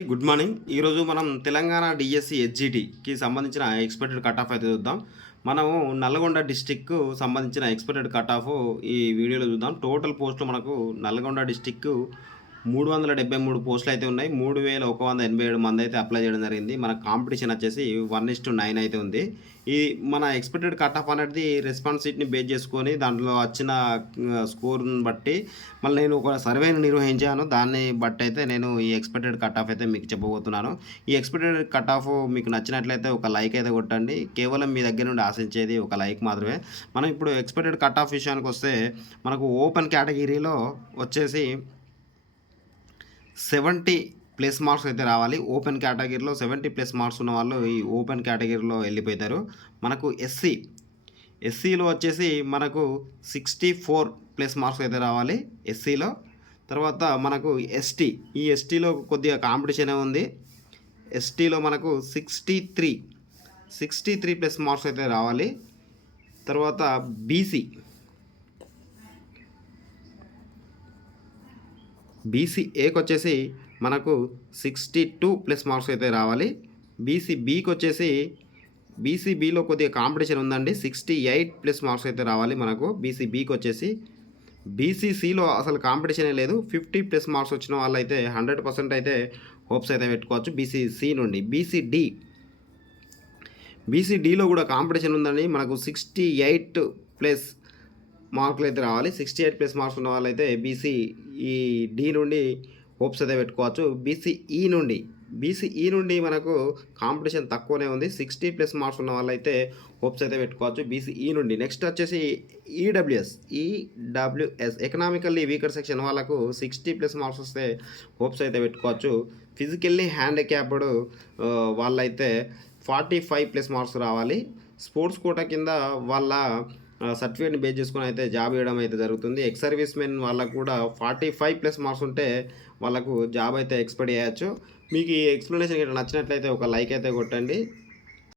Good morning. ఈరోజు మనం Telangana DSC హెచ్జిటికి సంబంధించిన ఎక్స్‌పెక్టెడ్ కట్ ఆఫ్ అయితే చూద్దాం. మనము నల్గొండ డిస్ట్రిక్ట్‌కు సంబంధించిన ఎక్స్‌పెక్టెడ్ కట్ ఆఫ్ ఈ వీడియోలో చూద్దాం. టోటల్ పోస్టులు మనకు నల్గొండ డిస్ట్రిక్ట్‌కు 373 పోస్టులు అయితే ఉన్నాయి. 3187 మంది అయితే అప్లై చేయడం జరిగింది. మన కాంపిటీషన్ వచ్చేసి 1:9 అయితే ఉంది. ఈ మన ఎక్స్‌పెక్టెడ్ కట్ ఆఫ్ అనేది రెస్పాన్స్ షీట్‌ని బేస్ చేసుకొని దాంట్లో వచ్చిన స్కోర్‌ని బట్టి మళ్ళీ నేను ఒక సర్వేని నిర్వహించాను. దాన్ని బట్టి అయితే నేను ఈ ఎక్స్‌పెక్టెడ్ కట్ ఆఫ్ అయితే మీకు చెప్పబోతున్నాను. ఈ ఎక్స్‌పెక్టెడ్ కట్ ఆఫ్ మీకు నచ్చినట్లయితే ఒక లైక్ అయితే కొట్టండి. కేవలం మీ దగ్గర నుండి ఆశించేది ఒక లైక్ మాత్రమే. మనం ఇప్పుడు ఎక్స్‌పెక్టెడ్ కట్ ఆఫ్ విషయానికొస్తే మనకు ఓపెన్ కేటగిరీలో వచ్చేసి 70 ప్లస్ మార్క్స్ అయితే రావాలి. ఓపెన్ కేటగిరీలో 70 ప్లస్ మార్క్స్ ఉన్న వాళ్ళు ఈ ఓపెన్ కేటగిరీలో వెళ్ళిపోతారు. మనకు ఎస్సీలో వచ్చేసి మనకు 64 ప్లస్ మార్క్స్ అయితే రావాలి ఎస్సీలో. తర్వాత మనకు ఈ ఎస్టీలో కొద్దిగా కాంపిటీషనే ఉంది. ఎస్టీలో మనకు 63 ప్లస్ మార్క్స్ అయితే రావాలి. తర్వాత బీసీఏకి వచ్చేసి మనకు 62 ప్లస్ మార్క్స్ అయితే రావాలి. బీసీబీలో కొద్దిగా కాంపిటీషన్ ఉందండి. 68 ప్లస్ మార్క్స్ అయితే రావాలి మనకు బీసీబీకి వచ్చేసి. బీసీసీలో అసలు కాంపిటీషనే లేదు. 50 ప్లస్ మార్క్స్ వచ్చిన వాళ్ళైతే 100% అయితే హోప్స్ అయితే పెట్టుకోవచ్చు బీసీసీ నుండి. బీసీడీలో కూడా కాంపిటీషన్ ఉందండి. మనకు 68 ప్లస్ మార్కులు అయితే రావాలి. 68 ప్లస్ మార్క్స్ ఉన్న వాళ్ళైతే ఈ డి నుండి హోప్స్ అయితే పెట్టుకోవచ్చు. బీసీఈ నుండి మనకు కాంపిటీషన్ తక్కువనే ఉంది. 60 ప్లస్ మార్క్స్ ఉన్న వాళ్ళైతే హోప్స్ అయితే పెట్టుకోవచ్చు బీసీఈ నుండి. నెక్స్ట్ వచ్చేసి ఈడబ్ల్యూఎస్ ఎకనామికల్లీ వీకర్ సెక్షన్ వాళ్ళకు 60 ప్లస్ మార్క్స్ వస్తే హోప్స్ అయితే పెట్టుకోవచ్చు. ఫిజికల్లీ హ్యాండిక్యాప్డ్ వాళ్ళైతే 45 ప్లస్ మార్క్స్ రావాలి. స్పోర్ట్స్ కోటా కింద వాళ్ళ సర్టిఫికేట్ని బేస్ చేసుకొని అయితే జాబ్ ఇవ్వడం అయితే జరుగుతుంది. ఎక్స్ సర్వీస్ మెన్ వాళ్ళకు కూడా 45 ప్లస్ మార్క్స్ ఉంటే వాళ్ళకు జాబ్ అయితే ఎక్స్పెక్ట్ చేయొచ్చు. మీకు ఈ ఎక్స్ప్లెనేషన్ ఇట్లా నచ్చినట్లయితే ఒక లైక్ అయితే కొట్టండి.